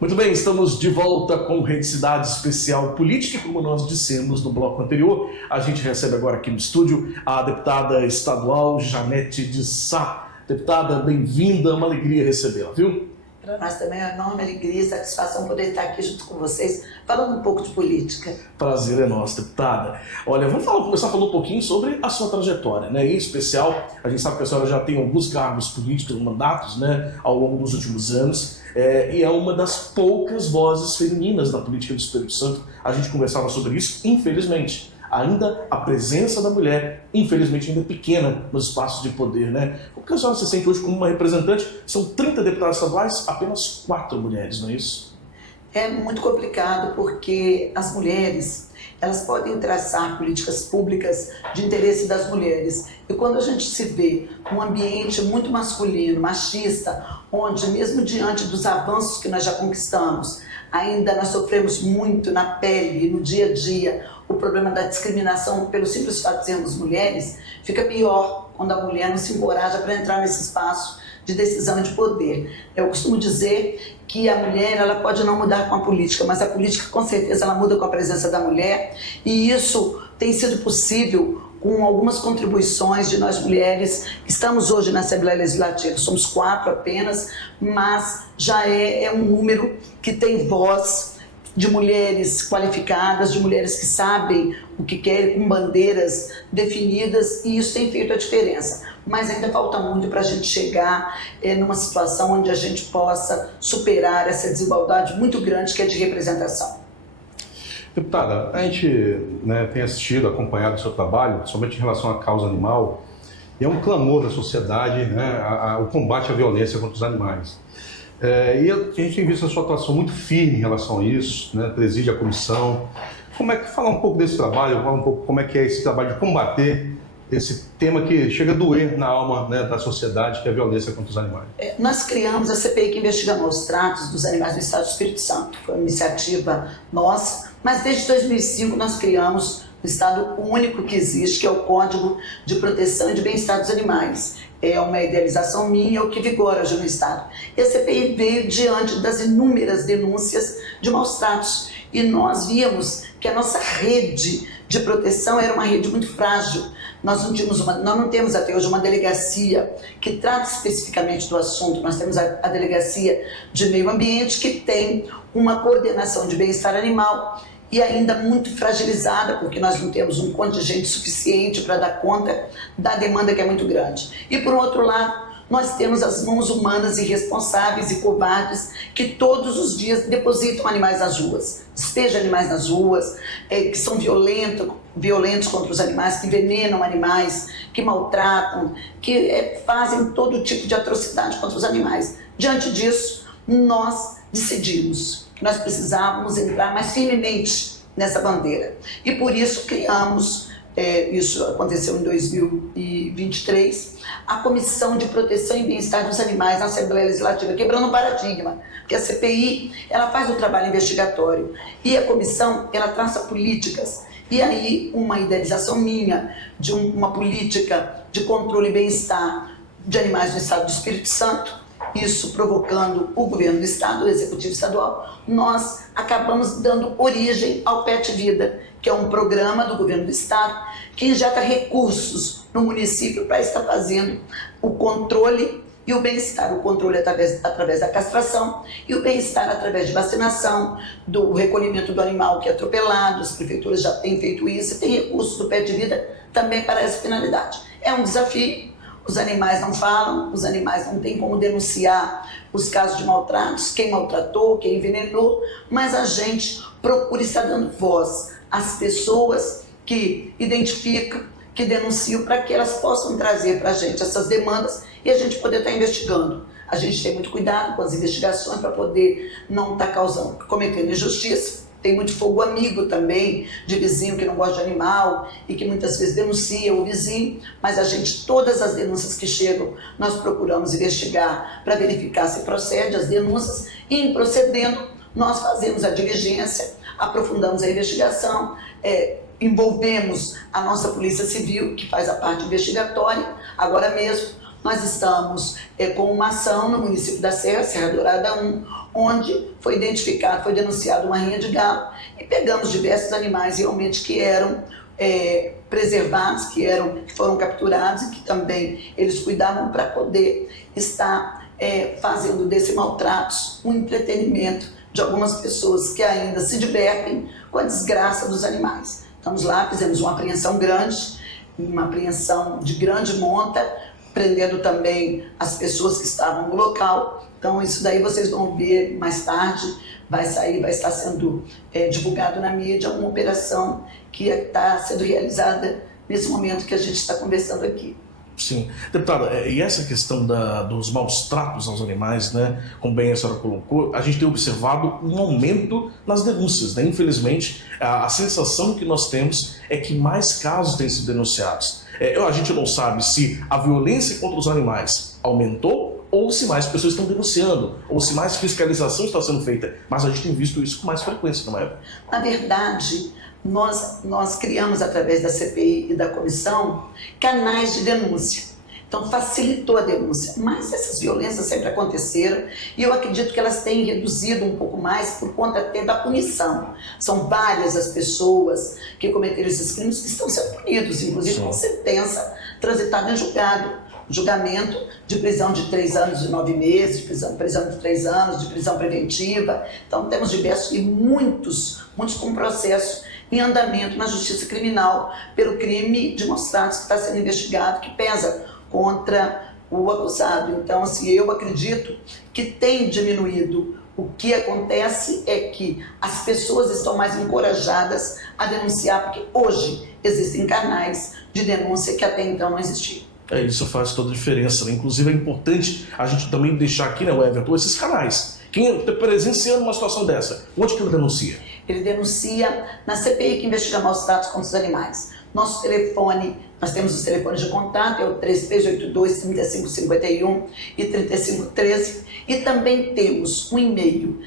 Muito bem, estamos de volta com Rede Cidade Especial Política. Como nós dissemos no bloco anterior, a gente recebe agora aqui no estúdio a deputada estadual Janete de Sá. Deputada, bem-vinda, uma alegria recebê-la, viu? Para nós também é uma enorme alegria e satisfação poder estar aqui junto com vocês, falando um pouco de política. Prazer é nosso, deputada. Olha, vamos começar falando um pouquinho sobre a sua trajetória, né? Em especial, a gente sabe que a senhora já tem alguns cargos políticos, mandatos, né, ao longo dos últimos anos, e é uma das poucas vozes femininas da política do Espírito Santo. A gente conversava sobre isso, infelizmente. Ainda a presença da mulher, infelizmente, ainda é pequena nos espaços de poder, né? Como que a senhora se sente hoje como uma representante? São 30 deputados estaduais, apenas 4 mulheres, não é isso? É muito complicado porque as mulheres, elas podem traçar políticas públicas de interesse das mulheres. E quando a gente se vê num ambiente muito masculino, machista, onde mesmo diante dos avanços que nós já conquistamos, ainda nós sofremos muito na pele, no dia a dia, o problema da discriminação pelo simples fato de sermos mulheres, fica pior quando a mulher não se encoraja para entrar nesse espaço de decisão e de poder. Eu costumo dizer que a mulher ela pode não mudar com a política, mas a política com certeza ela muda com a presença da mulher, e isso tem sido possível com algumas contribuições de nós mulheres que estamos hoje na Assembleia Legislativa. Somos 4 apenas, mas já é um número que tem voz, de mulheres qualificadas, de mulheres que sabem o que querem, com bandeiras definidas, e isso tem feito a diferença. Mas ainda falta muito para a gente chegar numa situação onde a gente possa superar essa desigualdade muito grande que é de representação. Deputada, a gente tem assistido, acompanhado o seu trabalho, somente em relação à causa animal, e é um clamor da sociedade, o combate à violência contra os animais. E a gente tem visto a sua atuação muito firme em relação a isso, preside a comissão. Como é que fala um pouco desse trabalho, fala um pouco como é que é esse trabalho de combater esse tema que chega a doer na alma da sociedade, que é a violência contra os animais? Nós criamos a CPI que investiga maus tratos dos animais no estado do Espírito Santo. Foi uma iniciativa nossa, mas desde 2005 nós criamos o estado único que existe, que é o Código de Proteção e de Bem-Estar dos Animais. É uma idealização minha, o que vigora hoje no estado. E a CPI veio diante das inúmeras denúncias de maus tratos, e nós vimos que a nossa rede de proteção era uma rede muito frágil. Nós não temos até hoje uma delegacia que trata especificamente do assunto. Nós temos a delegacia de meio ambiente, que tem uma coordenação de bem-estar animal, e ainda muito fragilizada, porque nós não temos um contingente suficiente para dar conta da demanda, que é muito grande. E por outro lado, nós temos as mãos humanas irresponsáveis e covardes que todos os dias depositam animais nas ruas, despejam animais nas ruas, que são violentos contra os animais, que envenenam animais, que maltratam, que fazem todo tipo de atrocidade contra os animais. Diante disso, nós decidimos que nós precisávamos entrar mais firmemente nessa bandeira. E por isso criamos, isso aconteceu em 2023, a Comissão de Proteção e Bem-Estar dos Animais na Assembleia Legislativa, quebrando um paradigma, porque a CPI ela faz o trabalho investigatório e a comissão ela traça políticas. E aí uma idealização minha de uma política de controle e bem-estar de animais no estado do Espírito Santo, isso provocando o governo do estado, o executivo estadual, nós acabamos dando origem ao PET Vida, que é um programa do governo do estado que injeta recursos no município para estar fazendo o controle e o bem-estar. O controle através da castração e o bem-estar através de vacinação, do recolhimento do animal que é atropelado. As prefeituras já têm feito isso e tem recursos do PET Vida também para essa finalidade. É um desafio. Os animais não falam, os animais não têm como denunciar os casos de maltratos, quem maltratou, quem envenenou, mas a gente procura estar dando voz às pessoas que identificam, que denunciam, para que elas possam trazer para a gente essas demandas e a gente poder estar investigando. A gente tem muito cuidado com as investigações para poder não estar cometendo injustiça. Tem muito fogo amigo também, de vizinho que não gosta de animal e que muitas vezes denuncia o vizinho, mas a gente, todas as denúncias que chegam, nós procuramos investigar para verificar se procede as denúncias, e em procedendo, nós fazemos a diligência, aprofundamos a investigação, envolvemos a nossa Polícia Civil, que faz a parte investigatória. Agora mesmo, nós estamos com uma ação no município da Serra Dourada 1, onde foi identificado, foi denunciado uma rinha de galo e pegamos diversos animais realmente que eram preservados, que foram capturados e que também eles cuidavam para poder estar fazendo desse maltrato um entretenimento de algumas pessoas que ainda se divertem com a desgraça dos animais. Estamos lá, fizemos uma apreensão grande, uma apreensão de grande monta, prendendo também as pessoas que estavam no local. Então isso daí vocês vão ver mais tarde, vai estar sendo divulgado na mídia, uma operação que está sendo realizada nesse momento que a gente está conversando aqui. Sim. Deputada, e essa questão dos maus tratos aos animais, né, como bem a senhora colocou, a gente tem observado um aumento nas denúncias, né? Infelizmente, a sensação que nós temos é que mais casos têm sido denunciados. A gente não sabe se a violência contra os animais aumentou ou se mais pessoas estão denunciando, ou se mais fiscalização está sendo feita, mas a gente tem visto isso com mais frequência, não é? Na verdade, nós criamos, através da CPI e da comissão, canais de denúncia. Então, facilitou a denúncia. Mas essas violências sempre aconteceram e eu acredito que elas têm reduzido um pouco mais por conta até da punição. São várias as pessoas que cometeram esses crimes que estão sendo punidos, inclusive com sentença transitada em julgamento de prisão de 3 anos e 9 meses, prisão de 3 anos, de prisão preventiva. Então, temos diversos e muitos com processo em andamento na justiça criminal pelo crime de maus tratos que está sendo investigado, que pesa contra o acusado. Então, assim, eu acredito que tem diminuído. O que acontece é que as pessoas estão mais encorajadas a denunciar, porque hoje existem canais de denúncia que até então não existiam. Isso faz toda a diferença, né? Inclusive é importante a gente também deixar aqui, né, Everton, esses canais. Quem está presenciando uma situação dessa, onde que ele denuncia? Ele denuncia na CPI que investiga maus tratos contra os animais. Nosso telefone, nós temos os telefones de contato, é o 3382-3551 e 3513. E também temos um e-mail,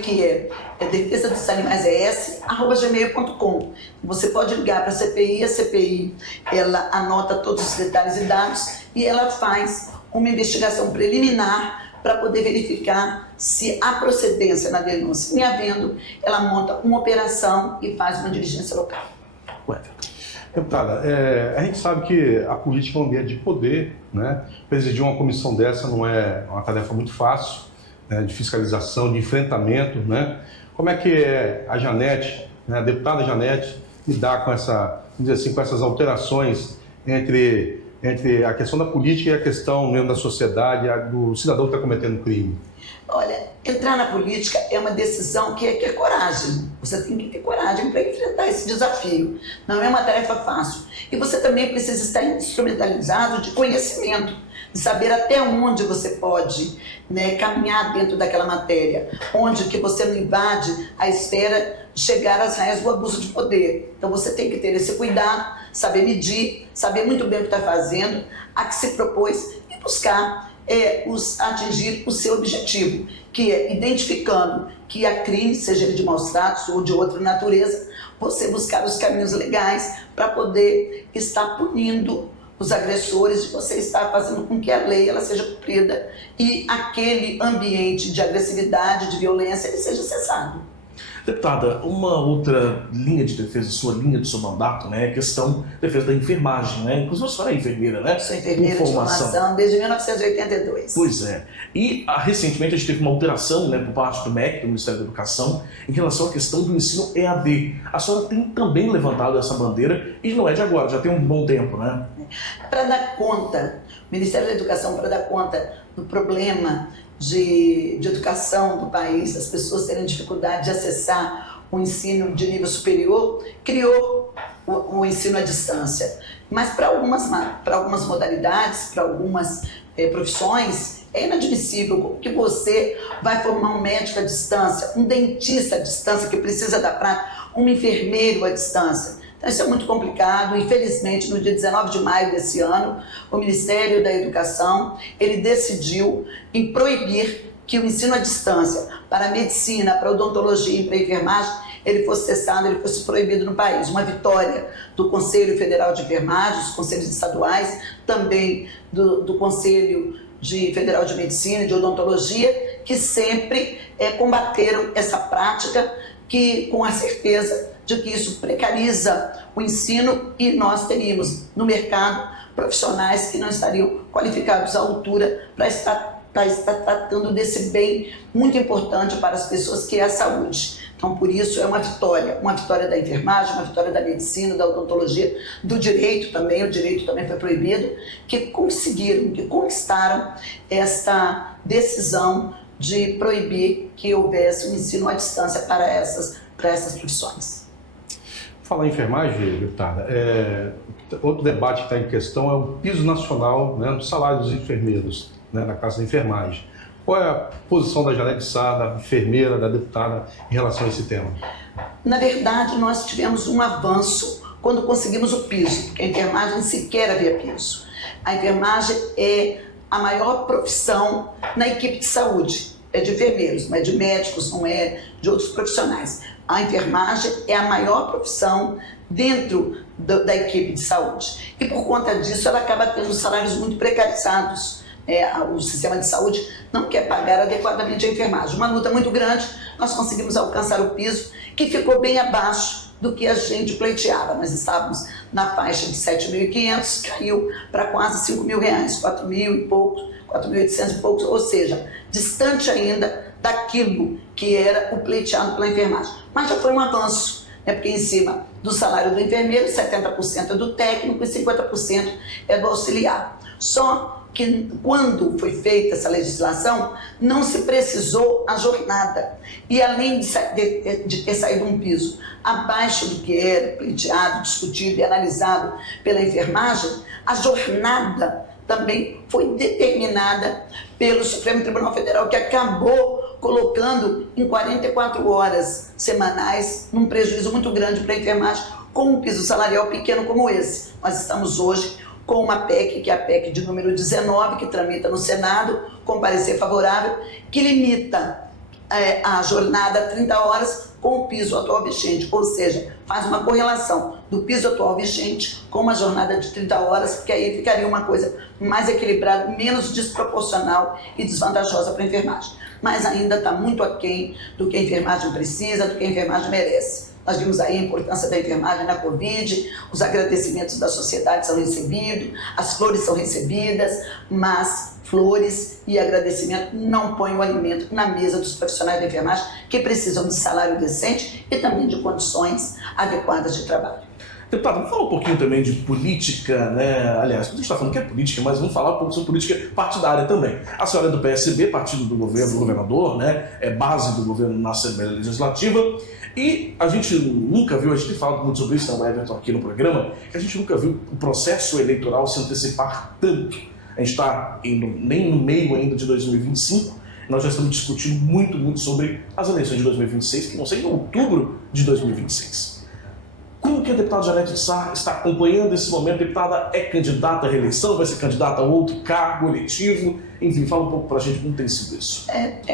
que é defesadosanimaisés@gmail.com. Você pode ligar para a CPI ela anota todos os detalhes e dados e ela faz uma investigação preliminar para poder verificar se há procedência na denúncia. Em havendo, ela monta uma operação e faz uma diligência local. Deputada, a gente sabe que a política é um ambiente de poder, né? Presidir uma comissão dessa não é uma tarefa muito fácil, né? De fiscalização, de enfrentamento, né? Como é que a Janete, né, a deputada Janete, lidar com com essas alterações entre a questão da política e a questão mesmo da sociedade, do cidadão que está cometendo crime? Olha, entrar na política é uma decisão que é coragem. Você tem que ter coragem para enfrentar esse desafio. Não é uma tarefa fácil. E você também precisa estar instrumentalizado de conhecimento, de saber até onde você pode, né, caminhar dentro daquela matéria, onde que você não invade a esfera de chegar às raias do abuso de poder. Então você tem que ter esse cuidado, saber medir, saber muito bem o que está fazendo, a que se propôs e buscar atingir o seu objetivo, que é identificando que há crime, seja ele de maus tratos ou de outra natureza, você buscar os caminhos legais para poder estar punindo os agressores, de você estar fazendo com que a lei ela seja cumprida e aquele ambiente de agressividade, de violência, ele seja cessado. Deputada, uma outra linha de defesa, sua linha do seu mandato, né, é a questão da defesa da enfermagem, né? Inclusive a senhora é enfermeira, né? Sou enfermeira de formação desde 1982. Pois é. E recentemente a gente teve uma alteração, né, por parte do MEC, do Ministério da Educação, em relação à questão do ensino EAD. A senhora tem também levantado essa bandeira e não é de agora, já tem um bom tempo, né? Para dar conta, o Ministério da Educação, para dar conta do problema de educação do país, as pessoas terem dificuldade de acessar o ensino de nível superior, criou o ensino à distância. Mas para algumas modalidades, para algumas profissões, é inadmissível que você vai formar um médico à distância, um dentista à distância que precisa da prática, um enfermeiro à distância. Então isso é muito complicado. Infelizmente, no dia 19 de maio desse ano, o Ministério da Educação ele decidiu em proibir que o ensino à distância para a medicina, para a odontologia e para a enfermagem, ele fosse cessado, ele fosse proibido no país. Uma vitória do Conselho Federal de Enfermagem, dos conselhos estaduais, também do Conselho Federal de Medicina e de Odontologia, que sempre combateram essa prática, que com a certeza de que isso precariza o ensino e nós teríamos no mercado profissionais que não estariam qualificados à altura para estar tratando desse bem muito importante para as pessoas, que é a saúde. Então, por isso, é uma vitória da enfermagem, uma vitória da medicina, da odontologia, do direito também, o direito também foi proibido, que conquistaram essa decisão de proibir que houvesse um ensino à distância para essas profissões. Falar em enfermagem, deputada, outro debate que está em questão é o piso nacional, né, do salário dos enfermeiros, né, na Casa da Enfermagem. Qual é a posição da Janete Sá, da enfermeira, da deputada, em relação a esse tema? Na verdade, nós tivemos um avanço quando conseguimos o piso, porque a enfermagem sequer havia piso. A enfermagem é a maior profissão na equipe de saúde. É de enfermeiros, não é de médicos, não é de outros profissionais. A enfermagem é a maior profissão dentro da equipe de saúde. E por conta disso, ela acaba tendo salários muito precarizados. O sistema de saúde não quer pagar adequadamente a enfermagem. Uma luta muito grande, nós conseguimos alcançar o piso, que ficou bem abaixo do que a gente pleiteava. Nós estávamos na faixa de 7.500, caiu para quase R$5.000, 4.000 e poucos, 4.800 e poucos, ou seja, distante ainda daquilo que era o pleiteado pela enfermagem. Mas já foi um avanço, porque em cima do salário do enfermeiro, 70% é do técnico e 50% é do auxiliar. Só que quando foi feita essa legislação, não se precisou a jornada. E além de ter saído um piso abaixo do que era pleiteado, discutido e analisado pela enfermagem, a jornada também foi determinada pelo Supremo Tribunal Federal, que acabou colocando em 44 horas semanais, num prejuízo muito grande para a enfermagem, com um piso salarial pequeno como esse. Nós estamos hoje com uma PEC, que é a PEC de número 19, que tramita no Senado, com parecer favorável, que limita a jornada a 30 horas com o piso atual vigente, ou seja, faz uma correlação do piso atual vigente com uma jornada de 30 horas, porque aí ficaria uma coisa mais equilibrada, menos desproporcional e desvantajosa para a enfermagem. Mas ainda está muito aquém do que a enfermagem precisa, do que a enfermagem merece. Nós vimos aí a importância da enfermagem na Covid, os agradecimentos da sociedade são recebidos, as flores são recebidas, mas flores e agradecimento não põem o alimento na mesa dos profissionais da enfermagem, que precisam de salário decente e também de condições adequadas de trabalho. Deputado, vamos falar um pouquinho também de política, né? Aliás, a gente está falando que é política, mas vamos falar um pouco sobre política partidária também. A senhora é do PSB, partido do governo, do governador, né? É base do governo na Assembleia Legislativa. E a gente nunca viu, a gente tem falado muito sobre isso, né, Everton, aqui no programa, que a gente nunca viu o processo eleitoral se antecipar tanto. A gente está nem no meio ainda de 2025, nós já estamos discutindo muito sobre as eleições de 2026, que vão ser em outubro de 2026. Como que a deputada Janete Sá está acompanhando esse momento? A deputada é candidata à reeleição, vai ser candidata a outro cargo eletivo? Enfim, fala um pouco para a gente como tem sido isso.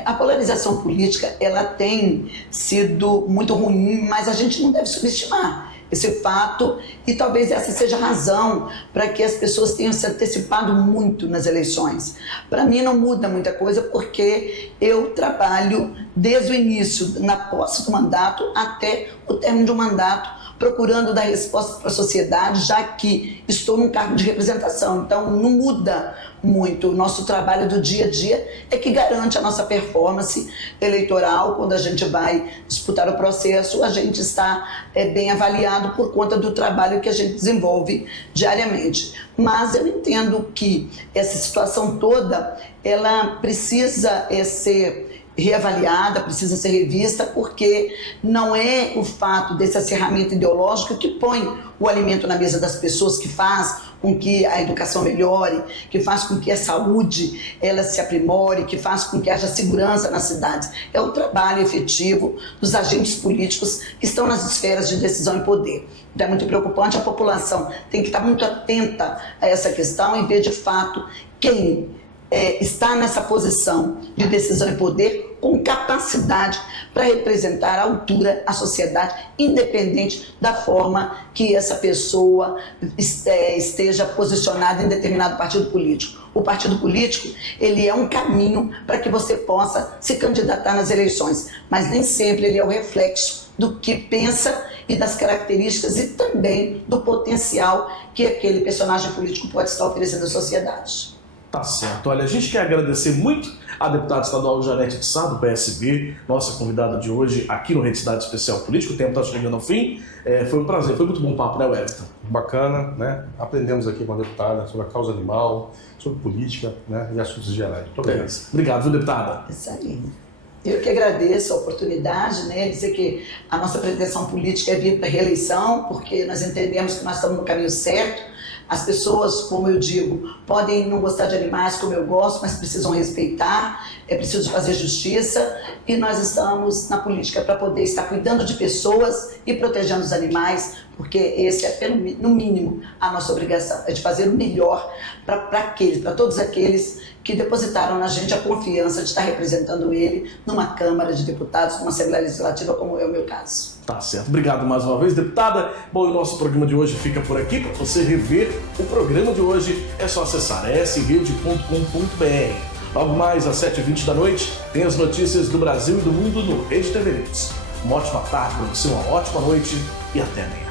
A polarização política, ela tem sido muito ruim, mas a gente não deve subestimar esse fato, e talvez essa seja a razão para que as pessoas tenham se antecipado muito nas eleições. Para mim não muda muita coisa, porque eu trabalho desde o início, na posse do mandato até o término de um mandato, procurando dar resposta para a sociedade, já que estou num cargo de representação. Então não muda muito. O nosso trabalho do dia a dia é que garante a nossa performance eleitoral. Quando a gente vai disputar o processo, a gente está bem avaliado por conta do trabalho que a gente desenvolve diariamente. Mas eu entendo que essa situação toda, ela precisa ser reavaliada, precisa ser revista, porque não é o fato desse acirramento ideológico que põe o alimento na mesa das pessoas, que faz com que a educação melhore, que faz com que a saúde ela se aprimore, que faz com que haja segurança nas cidades. É o trabalho efetivo dos agentes políticos que estão nas esferas de decisão e poder. Então é muito preocupante, a população tem que estar muito atenta a essa questão e ver de fato quem está nessa posição de decisão e poder com capacidade para representar à altura a sociedade, independente da forma que essa pessoa esteja posicionada em determinado partido político. O partido político, ele é um caminho para que você possa se candidatar nas eleições, mas nem sempre ele é o reflexo do que pensa e das características e também do potencial que aquele personagem político pode estar oferecendo à sociedade. Tá certo. Olha, a gente quer agradecer muito a deputada estadual Janete de Sá, do PSB, nossa convidada de hoje aqui no Rede Cidade Especial Político. O tempo está chegando ao fim. Foi um prazer, foi muito bom papo, né, Wellington? Bacana, né? Aprendemos aqui com a deputada sobre a causa animal, sobre política, né? E assuntos gerais. Muito obrigado. Obrigado, viu, deputada? Isso aí. Eu que agradeço a oportunidade, né, dizer que a nossa pretensão política é vir para a reeleição, porque nós entendemos que nós estamos no caminho certo. As pessoas, como eu digo, podem não gostar de animais como eu gosto, mas precisam respeitar, é preciso fazer justiça, e nós estamos na política para poder estar cuidando de pessoas e protegendo os animais, porque esse é, no mínimo, a nossa obrigação, é de fazer o melhor para todos aqueles que depositaram na gente a confiança de estar representando ele numa Câmara de Deputados, numa Assembleia Legislativa, como é o meu caso. Tá certo. Obrigado mais uma vez, deputada. Bom, o nosso programa de hoje fica por aqui. Para você rever o programa de hoje, é só acessar srede.com.br. Logo mais, às 7h20 da noite, tem as notícias do Brasil e do mundo no Rede TV News. Uma ótima tarde para você, uma ótima noite e até amanhã.